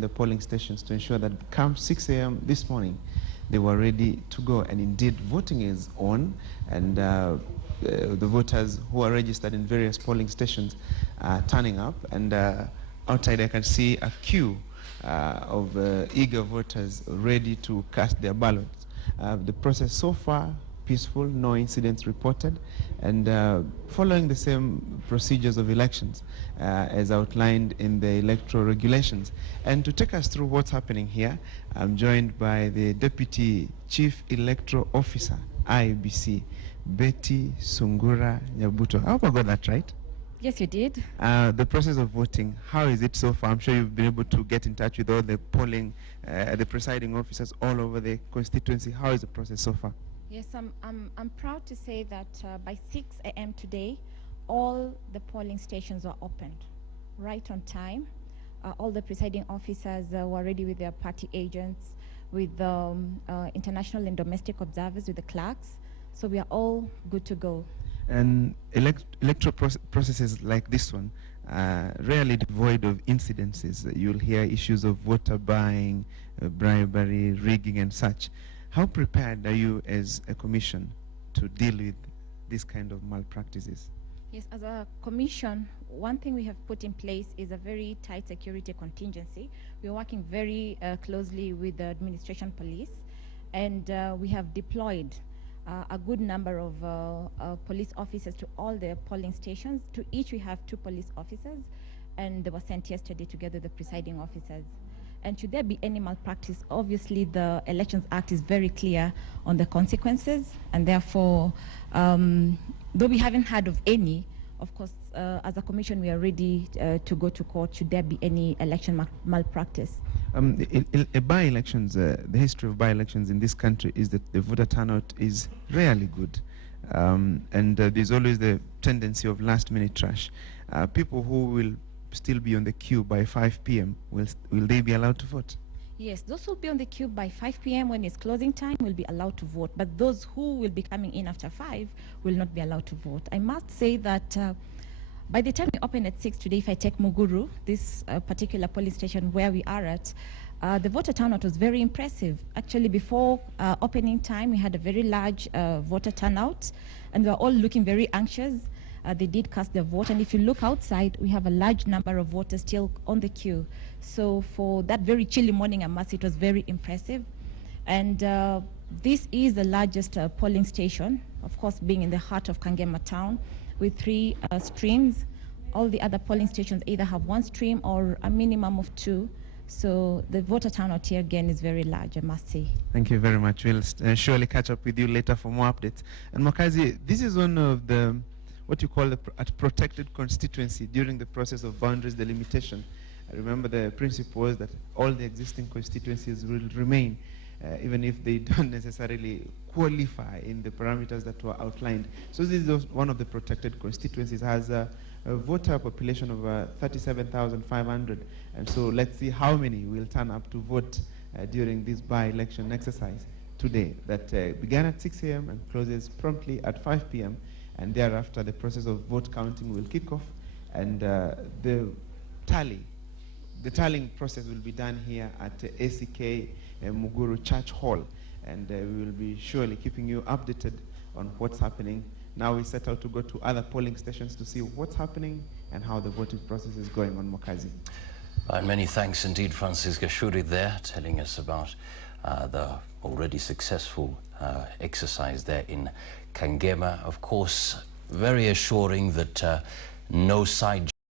in the polling stations to ensure that come 6 a.m. this morning, they were ready to go. And indeed, voting is on, and the voters who are registered in various polling stations are turning up. And outside, I can see a queue of eager voters ready to cast their ballots. The process so far, peaceful, no incidents reported, and following the same procedures of elections as outlined in the electoral regulations. And to take us through what's happening here, I'm joined by the Deputy Chief Electoral Officer, IEBC, Betty Sungura Nyabuto. I hope I got that right. Yes, you did. The process of voting, how is it so far? I'm sure you've been able to get in touch with all the polling, the presiding officers all over the constituency. How is the process so far? Yes, I'm proud to say that by 6 a.m. today, all the polling stations were opened right on time. All the presiding officers were ready with their party agents, with the international and domestic observers, with the clerks. So we are all good to go. And electoral processes like this one rarely devoid of incidences. You'll hear issues of voter buying, bribery, rigging, and such. How prepared are you as a commission to deal with this kind of malpractices? Yes, as a commission, one thing we have put in place is a very tight security contingency. We're working very closely with the administration police, and we have deployed a good number of police officers to all the polling stations. To each we have 2 police officers, and they were sent yesterday together with the presiding officers. And should there be any malpractice, obviously the Elections Act is very clear on the consequences, and therefore, though we haven't heard of any, of course, as a commission, we are ready to go to court should there be any election malpractice. By-elections, the history of by-elections in this country is that the voter turnout is rarely good. And there's always the tendency of last-minute trash. People who will still be on the queue by 5 p.m., will they be allowed to vote? Yes, those who will be on the queue by 5 p.m. when it's closing time will be allowed to vote, but those who will be coming in after 5 will not be allowed to vote. I must say that by the time we open at 6 today, if I take Muguru, this particular polling station where we are at, the voter turnout was very impressive. Actually, before opening time, we had a very large voter turnout, and they were all looking very anxious. They did cast their vote, and if you look outside, we have a large number of voters still on the queue. So for that very chilly morning, I must say it was very impressive. And this is the largest polling station, of course, being in the heart of Kangema town, with 3 streams. All the other polling stations either have 1 stream or a minimum of 2. So the voter turnout here again is very large, I must say. Thank you very much. We'll surely catch up with you later for more updates. And Mokazi, this is one of the what you call a protected constituency during the process of boundaries delimitation. I remember the principle was that all the existing constituencies will remain, even if they don't necessarily qualify in the parameters that were outlined. So this is one of the protected constituencies, has a voter population of 37,500. And so let's see how many will turn up to vote during this by-election exercise today that began at 6 a.m. and closes promptly at 5 p.m. And thereafter, the process of vote counting will kick off, and the tallying process will be done here at ACK Muguru Church Hall, and we will be surely keeping you updated on what's happening. Now we set out to go to other polling stations to see what's happening and how the voting process is going on Mokazi. Many thanks indeed, Francis Gashuri there, telling us about the already successful exercise there in Kangema. Of course, very assuring that no side